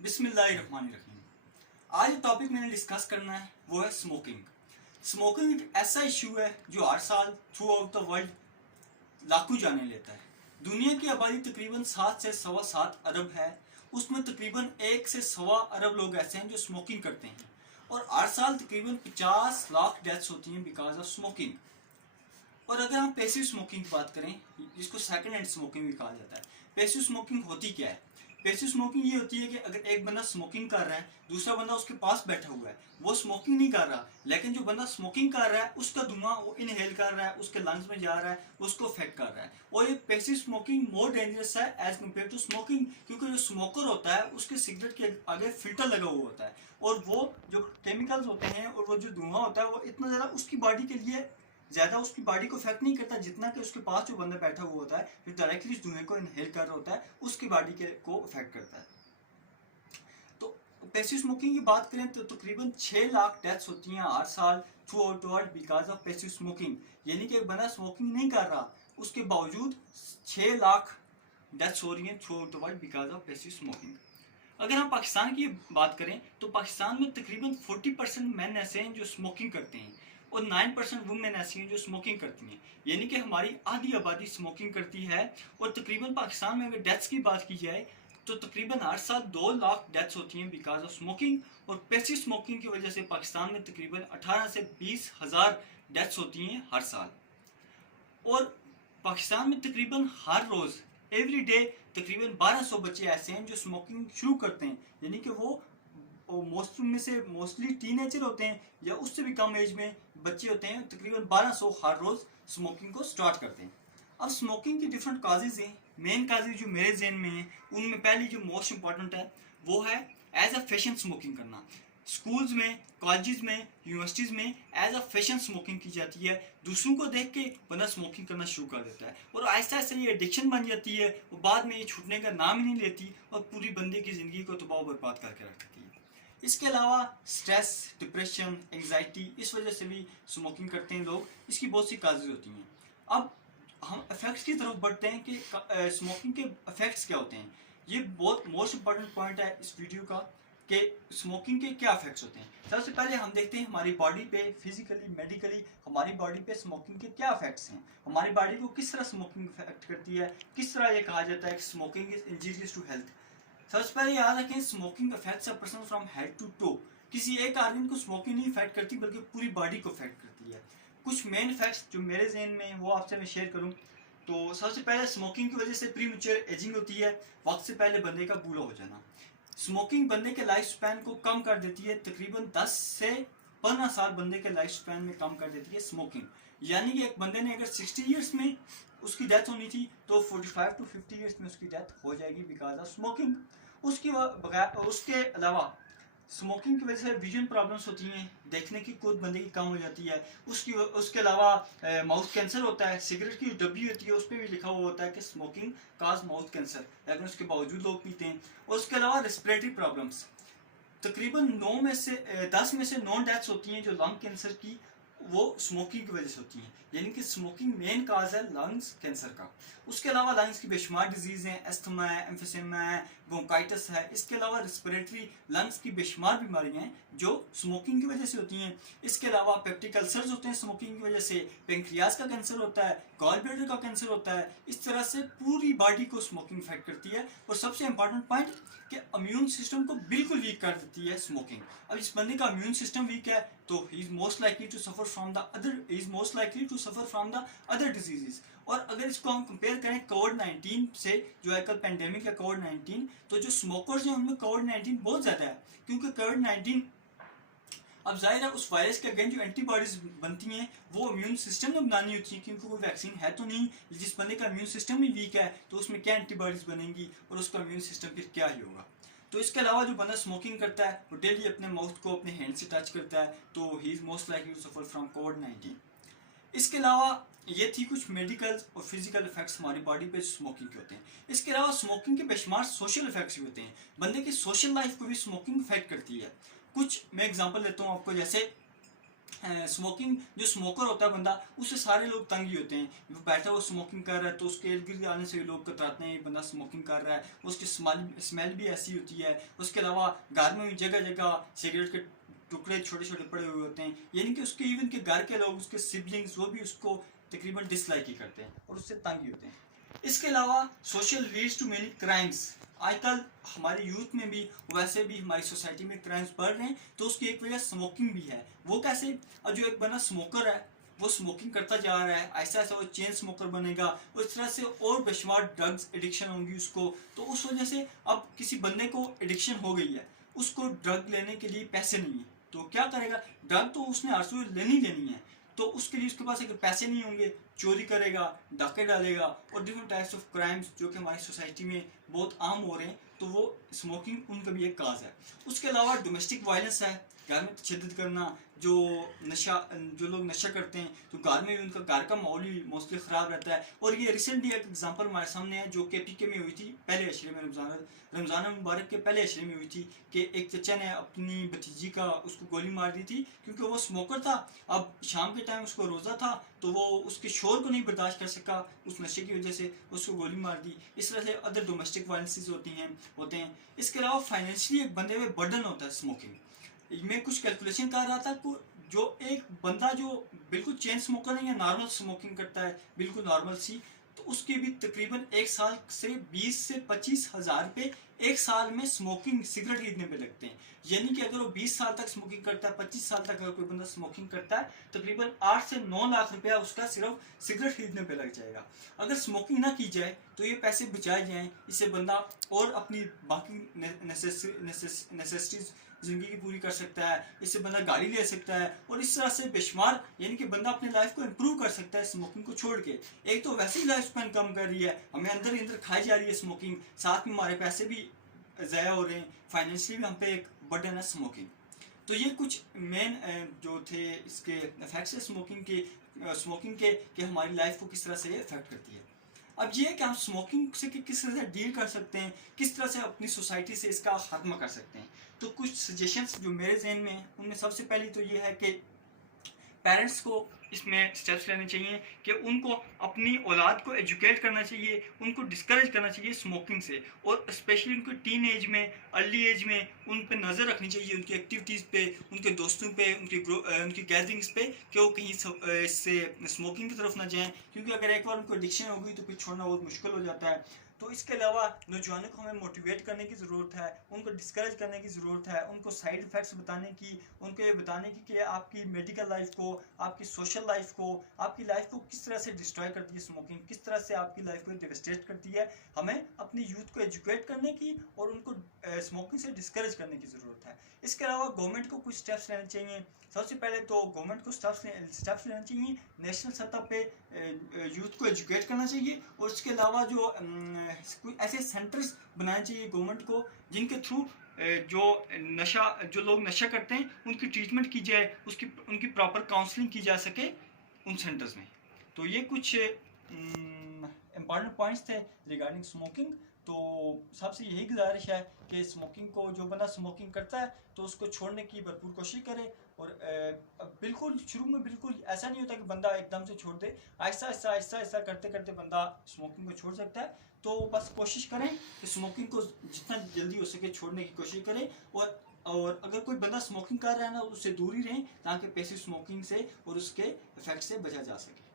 बिस्मिल्लाहिर्रहमानिर्रहीम। आज टॉपिक मैंने डिस्कस करना है वो है स्मोकिंग। स्मोकिंग एक ऐसा इशू है जो हर साल थ्रू आउट द वर्ल्ड लाखों जाने लेता है। दुनिया की आबादी तकरीबन 7 से सवा 7 अरब है। उसमें तकरीबन 1 से सवा अरब लोग ऐसे हैं जो स्मोकिंग करते हैं और हर साल तकरीबन 50 लाख डेथ्स होती हैं बिकॉज ऑफ स्मोकिंग। और अगर हम पैसिव स्मोकिंग की बात करें, जिसको सेकंड हैंड स्मोकिंग भी कहा जाता है, पैसिव स्मोकिंग होती क्या है? पैसिव स्मोकिंग ये होती है कि अगर एक बंदा स्मोकिंग कर रहा है, दूसरा बंदा उसके पास बैठा हुआ है, वो स्मोकिंग नहीं कर रहा, लेकिन जो बंदा स्मोकिंग कर रहा है उसका धुआं वो इनहेल कर रहा है, उसके लंग्स में जा रहा है, उसको अफेक्ट कर रहा है। और ये पैसिव स्मोकिंग मोर डेंजरस है एज कम्पेयर टू स्मोकिंग, क्योंकि जो स्मोकर होता है उसके सिगरेट के आगे फिल्टर लगा हुआ होता है और वो जो केमिकल्स होते हैं और वो जो धुआं होता है वो इतना ज़्यादा उसकी बॉडी के लिए ज़्यादा उसकी बॉडी को इफेक्ट नहीं करता जितना कि उसके पास जो बंदा बैठा हुआ होता है जो डायरेक्टली इस धुएं को इनहेल कर रहा होता है उसकी बॉडी के को इफेक्ट करता है। तो पैसिव स्मोकिंग की बात करें तो तकरीबन 6 लाख डेथ्स होती हैं हर साल through out the world because of passive smoking. यानी कि एक बंदा स्मोकिंग नहीं कर रहा, उसके बावजूद 6 लाख डेथ्स हो रही हैं through out the world because of passive smoking. अगर हम पाकिस्तान की बात करें तो पाकिस्तान में तकरीबन 40% मैन ऐसे हैं जो स्मोकिंग करते हैं और 9% वुमेन ऐसी हैं जो स्मोकिंग करती हैं। यानी कि हमारी आधी आबादी स्मोकिंग करती है। और तकरीबन पाकिस्तान में अगर डेथ्स की बात की जाए तो तकरीबन हर साल 2 लाख डेथ्स होती हैं बिकॉज ऑफ स्मोकिंग। और पैसिव स्मोकिंग की वजह से पाकिस्तान में तकरीबन 18 से 20 हज़ार डेथ्स होती हैं हर साल। और पाकिस्तान में तकरीबन हर रोज़ एवरी डे तकरीबन 1200 बच्चे ऐसे हैं जो स्मोकिंग शुरू करते हैं। यानी कि वो मोस्टली टीनेजर होते हैं या उससे भी कम एज में बच्चे होते हैं, तकरीबन 1200 हर रोज़ स्मोकिंग को स्टार्ट करते हैं। अब स्मोकिंग की डिफरेंट काजेज हैं। मेन काजेज जो मेरे जहन में हैं उनमें पहली जो मोस्ट इंपॉर्टेंट है वो है एज अ फैशन स्मोकिंग करना। स्कूल्स में, कॉलेजेस में, यूनिवर्सिटीज़ में एज अ फैशन स्मोकिंग की जाती है। दूसरों को देख के बंदा स्मोकिंग करना शुरू कर देता है और आहिस्ता आहिस्ता ये एडिक्शन बन जाती है और बाद में ये छूटने का नाम ही नहीं लेती और पूरी बंदे की ज़िंदगी को तबाह बर्बाद करके रख देती है। इसके अलावा स्ट्रेस, डिप्रेशन, एंग्जाइटी, इस वजह से भी स्मोकिंग करते हैं लोग। इसकी बहुत सी काजेज होती हैं। अब हम इफेक्ट्स की तरफ बढ़ते हैं कि स्मोकिंग के इफेक्ट्स क्या होते हैं। ये बहुत मोस्ट इंपॉर्टेंट पॉइंट है इस वीडियो का कि स्मोकिंग के क्या इफेक्ट्स होते हैं। सबसे पहले हम देखते हैं हमारी बॉडी पे फिजिकली, मेडिकली हमारी बॉडी पे स्मोकिंग के क्या इफेक्ट्स हैं, हमारी बॉडी को किस तरह स्मोकिंग इफेक्ट करती है, किस तरह ये कहा जाता है कि smoking is injurious to health. सबसे पहले याद रखें smoking affects a person from head to toe. किसी एक आदमी को स्मोकिंग नहीं इफेक्ट करती बल्कि पूरी बॉडी को इफेक्ट करती है। कुछ मेन फैक्ट्स जो मेरे जहन में वो आपसे मैं शेयर करूं तो सबसे पहले स्मोकिंग की वजह से प्रीमेच्योर एजिंग होती है, वक्त से पहले बंदे का बूढ़ा हो जाना। स्मोकिंग बंदे के लाइफ स्पैन को कम कर देती है, तकरीबन 10 से 15 साल बंदे के लाइफ स्पैन में कम कर देती है स्मोकिंग। यानी कि एक बंदे ने अगर 60 ईयर्स में उसकी डेथ होनी थी तो 45 टू 50 ईयर्स में उसकी डेथ हो जाएगी बिकॉज ऑफ स्मोकिंग। उसके अलावा स्मोकिंग की वजह से विजन प्रॉब्लम्स होती हैं, देखने की कुछ बंदे की कम हो जाती है। उसके अलावा माउथ कैंसर होता है। सिगरेट की डब्बी होती है उस पर भी लिखा हुआ होता है कि स्मोकिंग काज माउथ कैंसर, लेकिन उसके बावजूद लोग पीते हैं। और उसके अलावा रेस्पिरेटरी प्रॉब्लम्स, तकरीबन 10 में से 9 डेथ्स होती हैं जो लंग कैंसर की, वो स्मोकिंग की वजह से होती हैं। यानी कि स्मोकिंग मेन काज है लंग्स कैंसर का। उसके अलावा लंग्स की बेशुमार डिजीज़ हैं, एस्थमा है, एम्फिसेमा है, ब्रोंकाइटिस है। इसके अलावा रेस्पिरेटरी लंग्स की बेशुमार बीमारियां हैं जो स्मोकिंग की वजह से होती हैं। इसके अलावा पेप्टिक अल्सर्स होते हैं स्मोकिंग की वजह से, पेंक्रियाज का कैंसर होता है, गॉल ब्लैडर का कैंसर होता है। इस तरह से पूरी बॉडी को स्मोकिंग इफेक्ट करती है। और सबसे इंपॉर्टेंट पॉइंट कि इम्यून सिस्टम को बिल्कुल वीक कर देती है स्मोकिंग। अब इस बंदे का इम्यून सिस्टम वीक है तो he is most likely to suffer from the other diseases. और अगर इसको हम कंपेयर करें कोविड-19 से, जो आजकल पेंडेमिक है कोविड-19, तो जो स्मोकर्स हैं उनमें कोविड-19 बहुत ज़्यादा है, क्योंकि कोविड-19 अब जाहिर है उस वायरस के अगेंस्ट जो एंटीबॉडीज बनती हैं वो इम्यून सिस्टम ने बनानी होती है, क्योंकि कोई वैक्सीन है तो नहीं। जिस बंदे का इम्यून सिस्टम ही वीक है तो उसमें क्या एंटीबॉडीज बनेंगी और उसका इम्यून सिस्टम फिर क्या ही होगा। तो इसके अलावा जो बंदा स्मोकिंग करता है वो डेली अपने माउथ को अपने हैंड से टच करता है तो ही is most likely to suffer from कोविड-19। इसके अलावा ये थी कुछ मेडिकल और फिजिकल इफेक्ट्स हमारी बॉडी पे स्मोकिंग के होते हैं। इसके अलावा स्मोकिंग के बेशुमार सोशल इफेक्ट्स भी होते हैं। बंदे की सोशल लाइफ को भी स्मोकिंग इफेक्ट करती है। कुछ मैं एग्जांपल देता हूँ आपको, जैसे स्मोकिंग, जो स्मोकर होता है बंदा, उससे सारे लोग तंग ही होते हैं। वो बैठा वो स्मोकिंग कर रहा है तो उसके इर्द गिर्द आने से लोग कतराते हैं, ये बंदा स्मोकिंग कर रहा है, उसकी स्मेल भी ऐसी होती है। उसके अलावा घर में भी जगह जगह सिगरेट के टुकड़े छोटे छोटे पड़े हुए होते हैं, यानी कि उसके इवन के घर के लोग, उसके सिबलिंग्स, वो भी उसको तकरीबन डिसलाइक ही करते हैं और उससे तंग ही होते हैं। इसके अलावा social leads to many crimes. आजकल हमारे यूथ में भी, वैसे भी हमारी सोसाइटी में क्राइम्स बढ़ रहे हैं, तो उसकी एक वजह स्मोकिंग भी है। वो कैसे? अब जो एक बंदा स्मोकर है वो स्मोकिंग करता जा रहा है, ऐसा ऐसा वो चेन स्मोकर बनेगा, और इस तरह से और बेशुमार ड्रग्स एडिक्शन होंगी उसको। तो उस वजह से अब किसी बंदे को एडिक्शन हो गई है, उसको ड्रग लेने के लिए पैसे नहीं है, तो क्या करेगा? ड्रग तो उसने आरसू लेनी है, तो उसके लिए उसके पास अगर पैसे नहीं होंगे, चोरी करेगा, डाके डालेगा, और डिफरेंट टाइप्स ऑफ क्राइम्स जो कि हमारी सोसाइटी में बहुत आम हो रहे हैं, तो वो स्मोकिंग उनका भी एक काज है। उसके अलावा डोमेस्टिक वायलेंस है, घर में तशद्दुद करना, जो लोग नशा करते हैं, तो घर में भी उनका घर का माहौल ही मोस्टली ख़राब रहता है। और ये रिसेंटली एक एग्जांपल हमारे सामने है जो KPK में हुई थी, पहले अशरे में, रमज़ान मुबारक के पहले अशरे में हुई थी, कि एक चचा ने अपनी भतीजी का उसको गोली मार दी थी क्योंकि वो स्मोकर था। अब शाम के टाइम उसको रोज़ा था, तो वो उसके शोर को नहीं बर्दाश्त कर सका, उस नशे की वजह से उसको गोली मार दी। इस तरह से अदर डोमेस्टिक वायलेंसेस होते हैं। इसके अलावा फाइनेंशियली एक बंदे में बर्डन होता है स्मोकिंग। मैं कुछ कैलकुलेशन कर रहा था को, जो एक बंदा जो बिल्कुल चेन स्मोकर है या नॉर्मल स्मोकिंग करता है बिल्कुल नॉर्मल सी, तो उसके भी तकरीबन एक साल से 20 से 25 हज़ार रुपये एक साल में स्मोकिंग सिगरेट खरीदने पे लगते हैं। यानी कि अगर वो 20 साल तक स्मोकिंग करता है, 25 साल तक अगर कोई बंदा स्मोकिंग करता है, तकरीबन 8 से 9 लाख रुपया उसका सिर्फ सिगरेट खरीदने पे लग जाएगा। अगर स्मोकिंग ना की जाए तो ये पैसे बचाए जाएँ, इससे बंदा और अपनी बाकी नेसेसिटीज ज़िंदगी की पूरी कर सकता है, इससे बंदा गाड़ी ले सकता है, और इस तरह से बेशुमार, यानी कि बंदा अपनी लाइफ को इम्प्रूव कर सकता है स्मोकिंग को छोड़ के। एक तो वैसे ही लाइफ स्पैन कम कर रही है, हमें अंदर ही अंदर खाई जा रही है स्मोकिंग, साथ में हमारे पैसे भी ज़ाया हो रहे हैं, फाइनेंशियली भी हम पे एक बर्डन है स्मोकिंग। तो ये कुछ मेन जो थे इसके इफेक्ट्स है स्मोकिंग के कि हमारी लाइफ को किस तरह से ये इफेक्ट करती है। अब ये कि हम स्मोकिंग से किस तरह से डील कर सकते हैं, किस तरह से अपनी सोसाइटी से इसका खात्मा कर सकते हैं। तो कुछ सजेशंस जो मेरे जहन में हैं, उनमें सबसे पहली तो ये है कि पेरेंट्स को इसमें स्टेप्स लेने चाहिए कि उनको अपनी औलाद को एजुकेट करना चाहिए, उनको डिस्करेज करना चाहिए स्मोकिंग से, और स्पेशली उनको टीन एज में, अर्ली एज में उन पे नज़र रखनी चाहिए, उनकी एक्टिविटीज़ पे, उनके दोस्तों पे, उनकी गैदरिंग्स पे, कि वो कहीं इससे स्मोकिंग की तरफ ना जाएं, क्योंकि अगर एक बार उनको एडिक्शन हो गई तो फिर छोड़ना बहुत मुश्किल हो जाता है। तो इसके अलावा नौजवानों को हमें मोटिवेट करने की ज़रूरत है, उनको डिस्करेज करने की ज़रूरत है, उनको साइड इफ़ेक्ट्स बताने की, उनको ये बताने की कि आपकी मेडिकल लाइफ को, आपकी सोशल लाइफ को, आपकी लाइफ को किस तरह से डिस्ट्रॉय करती है स्मोकिंग, किस तरह से आपकी लाइफ को डिवेस्टेट करती है। हमें अपनी यूथ को एजुकेट करने की और उनको स्मोकिंग से डिस्करेज करने की ज़रूरत है। इसके अलावा गवर्नमेंट को कुछ स्टेप्स लेने चाहिए। सबसे पहले तो गवर्नमेंट को स्टेप्स लेना चाहिए, नेशनल सतह पे यूथ को एजुकेट करना चाहिए, और उसके अलावा जो ऐसे सेंटर्स बनाने चाहिए गवर्नमेंट को, जिनके थ्रू जो लोग नशा करते हैं उनकी ट्रीटमेंट की जाए, उनकी प्रॉपर काउंसलिंग की जा सके उन सेंटर्स में। तो ये कुछ इम्पॉर्टेंट पॉइंट्स थे रिगार्डिंग स्मोकिंग। तो सबसे यही गुजारिश है कि स्मोकिंग को, जो बंदा स्मोकिंग करता है तो उसको छोड़ने की भरपूर कोशिश करे, और बिल्कुल शुरू में बिल्कुल ऐसा नहीं होता कि बंदा एकदम से छोड़ दे, आहिस्ता करते करते बंदा स्मोकिंग को छोड़ सकता है। तो बस कोशिश करें कि स्मोकिंग को जितना जल्दी हो सके छोड़ने की कोशिश करें, और अगर कोई बंदा स्मोकिंग कर रहा है ना, उससे दूर ही रहें, ताकि पैसिव स्मोकिंग से और उसके इफेक्ट से बचा जा सके।